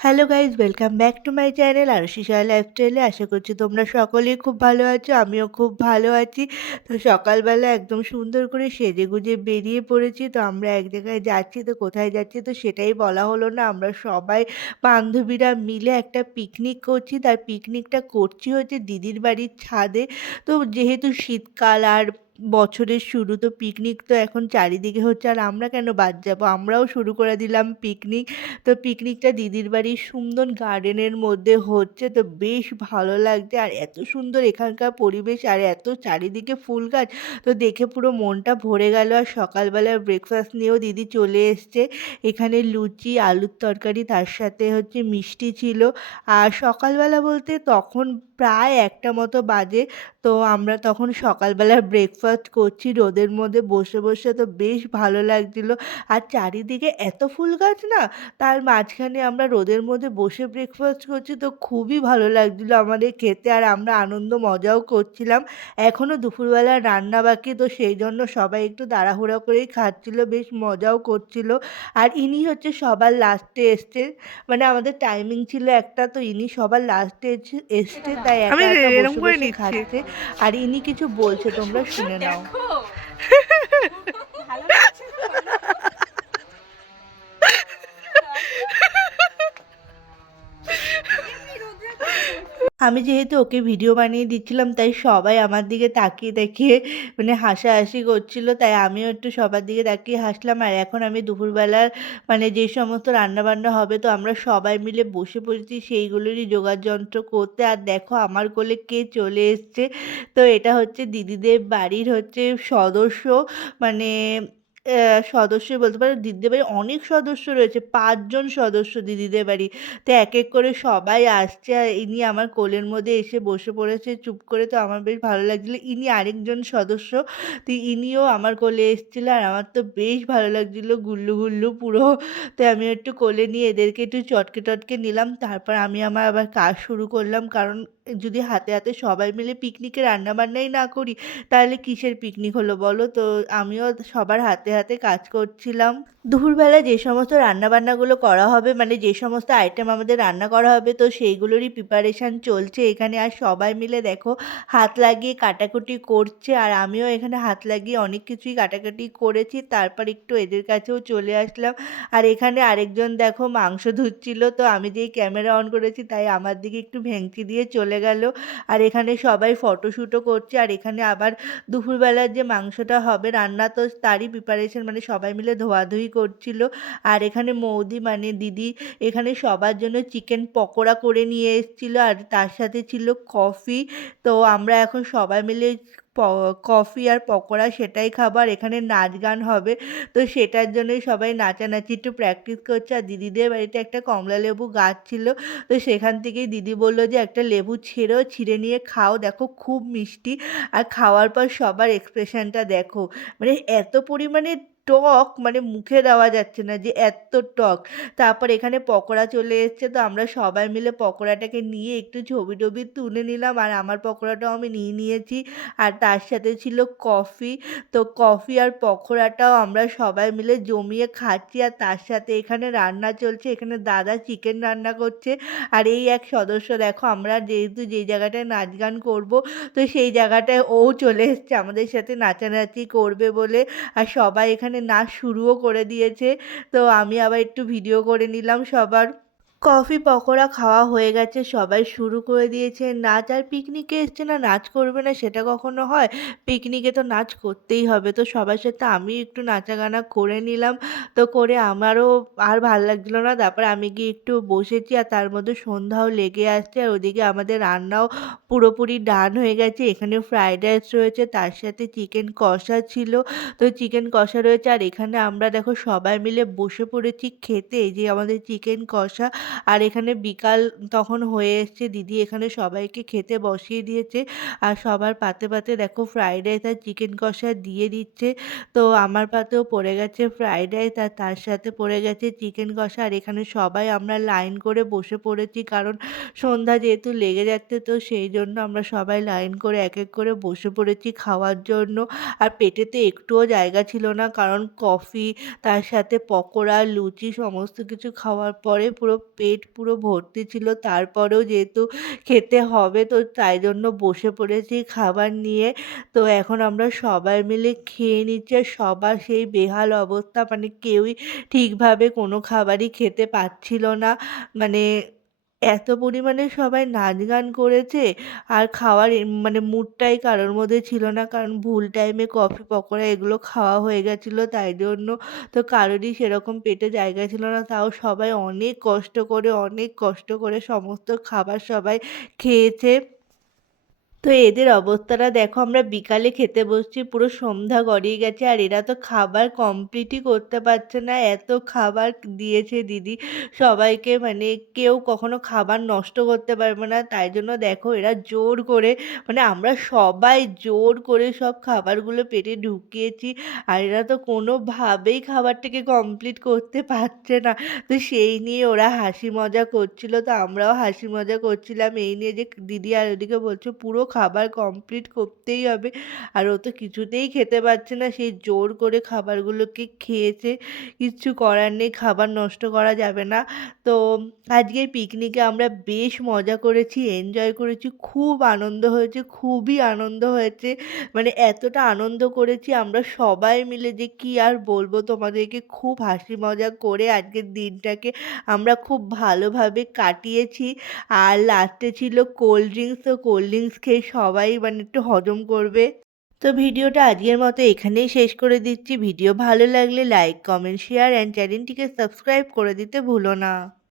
Hello guys, welcome back to my channel Arushi Saha লাইফস্টাইলে। আশা করছি তোমরা সকলেই খুব ভালো আছো, আমিও খুব ভালো আছি। তো সকালবেলা একদম সুন্দর করে সেজেগুজে বেরিয়ে পড়েছি। তো আমরা এক জায়গায় যাচ্ছি, তো কোথায় যাচ্ছি তো সেটাই বলা হলো না। আমরা সবাই বান্ধবীরা মিলে একটা পিকনিক করছি, তার পিকনিকটা করছি হচ্ছে দিদির বাড়ির ছাদে। তো যেহেতু শীতকাল আর বছরের শুরু, তো পিকনিক তো এখন চারিদিকে হচ্ছে, আর আমরা কেন বাদ যাবো, আমরাও শুরু করে দিলাম পিকনিক। তো পিকনিকটা দিদির বাড়ির সুন্দর গার্ডেনের মধ্যে হচ্ছে, তো বেশ ভালো লাগছে। আর এত সুন্দর এখানকার পরিবেশ, আর এত চারিদিকে ফুল গাছ, তো দেখে পুরো মনটা ভরে গেল। আর সকালবেলা ব্রেকফাস্ট নিয়েও দিদি চলে এসছে। এখানে লুচি, আলুর তরকারি, তার সাথে হচ্ছে মিষ্টি ছিল। আর সকালবেলা বলতে তখন প্রায় একটা মতো বাজে। তো আমরা তখন সকালবেলা ব্রেকফাস্ট করছি রোদের মধ্যে বসে বসে, তো বেশ ভালো লাগছিল। আর চারিদিকে এত ফুল গাছ না, তার মাঝখানে আমরা রোদের মধ্যে বসে ব্রেকফাস্ট করছি, তো খুবই ভালো লাগছিলো আমাদের খেতে। আর আমরা আনন্দ মজাও করছিলাম। এখনও দুপুরবেলা রান্না বাকি, তো সেই জন্য সবাই একটু তাড়াহুড়ো করেই খাচ্ছিল, বেশ মজাও করছিল। আর ইনি হচ্ছে সবার লাস্টে এসছে, মানে আমাদের টাইমিং ছিল একটা, তো ইনি সবার লাস্টে এসছে, তাই আমি একা একা এরম বসে করে বসে নিচ্ছি। খাচ্ছে। আর ইনি কিছু বলছে, তোমরা শুনে নাও। দেখো ভালো লাগছে তো বলো? এমনি রোদ্রের কথা বলছি। আমি যেহেতু ওকে ভিডিও বানিয়ে দিচ্ছিলাম, তাই সবাই আমার দিকে তাকিয়ে তাকিয়ে মানে হাসাহাসি করছিল, তাই আমিও একটু সবার দিকে তাকিয়ে হাসলাম। আর এখন আমি দুপুরবেলার মানে যে সমস্ত রান্নাবান্না হবে, তো আমরা সবাই মিলে বসে পড়েছি সেইগুলোরই জোগাড় যন্ত্র করতে। আর দেখো আমার কোলে কে চলে এসছে। তো এটা হচ্ছে দিদিদের বাড়ির হচ্ছে সদস্য, মানে সদস্যই বলতে পারো। দিদিদের বাড়ি অনেক সদস্য রয়েছে, ৫ জন সদস্য দিদিদের বাড়ি। তো এক এক করে সবাই আসছে, আর ইনি আমার কোলের মধ্যে এসে বসে পড়েছে চুপ করে। তো আমার বেশ ভালো লাগছিলো। ইনি আরেকজন সদস্য, তো ইনিও আমার কোলে এসেছিল, আর আমার তো বেশ ভালো লাগছিলো, গুল্লু গুল্লু পুরো। তো আমি একটু কোলে নিয়ে এদেরকে একটু চটকে টটকে নিলাম, তারপর আমি আমার আবার কাজ শুরু করলাম। কারণ যদি হাতে হাতে সবাই মিলে পিকনিকে রান্নাবান্নাই না করি, তাহলে কিসের পিকনিক হলো বলো? তো আমিও সবার হাতে হাতে কাজ করছিলাম। দুপুরবেলা যে সমস্ত রান্নাবান্নাগুলো করা হবে, মানে যে সমস্ত আইটেম আমাদের রান্না করা হবে, তো সেইগুলোরই প্রিপারেশান চলছে এখানে। আর সবাই মিলে দেখো হাত লাগিয়ে কাটাকুটি করছে, আর আমিও এখানে হাত লাগিয়ে অনেক কিছুই কাটাকাটি করেছি। তারপর একটু এদের কাছেও চলে আসলাম। আর এখানে আরেকজন দেখো মাংস ধুচ্ছিল, তো আমি যেই ক্যামেরা অন করেছি, তাই আমার দিকে একটু ভেংচি দিয়ে চলে গেল। আর এখানে সবাই ফটোশ্যুটও করছে। আর এখানে আবার দুপুরবেলার যে মাংসটা হবে রান্না, তো তারই প্রিপারেশন, মানে সবাই মিলে ধোয়াধুয়ি করছিল। আর এখানে মৌদি মানে দিদি এখানে সবার জন্য চিকেন পকোড়া করে নিয়ে এসেছিল, আর তার সাথে ছিল কফি। তো আমরা এখন সবাই মিলে প কফি আর পকোড়া সেটাই খাবো। আর এখানে নাচ গান হবে, তো সেটার জন্যই সবাই নাচানাচি একটু প্র্যাকটিস করছে। আর দিদিদের বাড়িতে একটা কমলালেবু গাছ ছিল, তো সেখান থেকেই দিদি বলল যে একটা লেবু ছিঁড়ে নিয়ে খাও, দেখো খুব মিষ্টি। আর খাওয়ার পর সবার এক্সপ্রেশনটা দেখো, মানে এত পরিমাণে টক, মানে মুখে দেওয়া যাচ্ছে না যে এত টক। তারপর এখানে পকোড়া চলে এসছে, তো আমরা সবাই মিলে পকোড়াটাকে নিয়ে একটু ছবি-টবি তুলে নিলাম। আর আমার পকোড়াটাও আমি নিয়ে নিয়েছি। আর তার সাথে ছিল কফি। তো কফি আর পকোড়াটাও আমরা সবাই মিলে জমিয়ে খাচ্ছি। আর তার সাথে এখানে রান্না চলছে, এখানে দাদা চিকেন রান্না করছে। আর এই এক সদস্য দেখো, আমরা যেহেতু যেই জায়গাটায় নাচ গান করব, তো সেই জায়গাটায় ও চলে এসছে আমাদের সাথে নাচানাচি করবে বলে। আর সবাই এখানে নাচ শুরুও করে দিয়েছে। তো আমি আবার একটু ভিডিও করে নিলাম সবার। কফি পকোড়া খাওয়া হয়ে গেছে, সবাই শুরু করে দিয়েছে নাচ। আর পিকনিকে এসছে না, নাচ করবে না সেটা কখনো হয়? পিকনিকে তো নাচ করতেই হবে। তো সবার সাথে আমি একটু নাচা গানা করে নিলাম। তো করে আমারও আর ভাল লাগছিল না। তারপরে আমি গিয়ে একটু বসেছি, আর তার মধ্যে সন্ধ্যাও লেগে আসছে। আর ওদিকে আমাদের রান্নাও পুরোপুরি ডান হয়ে গেছে। এখানে ফ্রাইড রাইস রয়েছে, তার সাথে চিকেন কষা ছিল। তো চিকেন কষা রয়েছে, আর এখানে আমরা দেখো সবাই মিলে বসে পড়েছি খেতে। এই যে আমাদের চিকেন কষা। আর এখানে বিকাল তখন হয়ে এসছে, দিদি এখানে সবাইকে খেতে বসিয়ে দিয়েছে। আর সবার পাতে পাতে দেখো ফ্রাইড রাইস আর চিকেন কষা দিয়ে দিচ্ছে। তো আমার পাতেও পড়ে গেছে ফ্রাইড রাইস, আর তার সাথে পড়ে গেছে চিকেন কষা। আর এখানে সবাই আমরা লাইন করে বসে পড়েছি, কারণ সন্ধ্যা যেহেতু লেগে যাচ্ছে, তো সেই জন্য আমরা সবাই লাইন করে এক এক করে বসে পড়েছি খাওয়ার জন্য। আর পেটেতে একটুও জায়গা ছিল না, কারণ কফি, তার সাথে পকোড়া, লুচি সমস্ত কিছু খাওয়ার পরে পুরো পেট পুরো ভর্তি ছিল। তারপরেও যেহেতু খেতে হবে তো তাই জন্য বসে পড়েছি খাবার নিয়ে। তো এখন আমরা সবাই মিলে খেয়ে নিচ্ছি আর সবার সেই বেহাল অবস্থা মানে কেউই ঠিকভাবে কোনো খাবারই খেতে পারছিল না। মানে এত পরিমাণে সবাই নাচ গান করেছে আর খাওয়ার মানে মুডটাই কারোর মধ্যে ছিল না। কারণ ভুল টাইমে কফি পকোড়া এগুলো খাওয়া হয়ে গেছিলো তাই জন্য তো কারোরই সেরকম পেটে জায়গা ছিল না। তাও সবাই অনেক কষ্ট করে সমস্ত খাবার সবাই খেয়েছে। তো এদের অবস্থাটা দেখো আমরা বিকালে খেতে বসছি পুরো সন্ধ্যা গড়িয়ে গেছে আর এরা তো খাবার কমপ্লিটই করতে পারছে না এত খাবার দিয়েছে দিদি সবাইকে মানে কেউ কখনো খাবার নষ্ট করতে পারবে না তাই জন্য দেখো এরা জোর করে মানে আমরা সবাই জোর করে সব খাবারগুলো পেটে ঢুকিয়েছি আর এরা তো কোনোভাবেই খাবারটাকে কমপ্লিট করতে পারছে না তো সেই নিয়ে ওরা হাসি মজা করছিল তো আমরাও হাসি মজা করছিলাম এই নিয়ে যে দিদি আর ওদিকে বলছে পুরো খাবার কমপ্লিট করতেই হবে আর ও তো কিছুতেই খেতে পারছে না সেই জোর করে খাবারগুলোকে খেয়েছে কিচ্ছু করার নেই খাবার নষ্ট করা যাবে না তো আজকের পিকনিকে আমরা বেশ মজা করেছি এনজয় করেছি খুব আনন্দ হয়েছে খুবই আনন্দ হয়েছে মানে এতটা আনন্দ করেছি আমরা সবাই মিলে যে কি আর বলবো তোমাদেরকে খুব হাসি মজা করে আজকের দিনটাকে আমরা খুব ভালোভাবে কাটিয়েছি আর লাস্টে ছিল কোল্ড ড্রিঙ্কস তো কোল্ড ড্রিঙ্কস খেয়ে সবাই মানে একটু হজম করবে তো ভিডিওটা আজকের মতো এখানেই শেষ করে দিচ্ছি ভিডিও ভালো লাগলে লাইক কমেন্ট শেয়ার অ্যান্ড চ্যানেলটিকে সাবস্ক্রাইব করে দিতে ভুলো না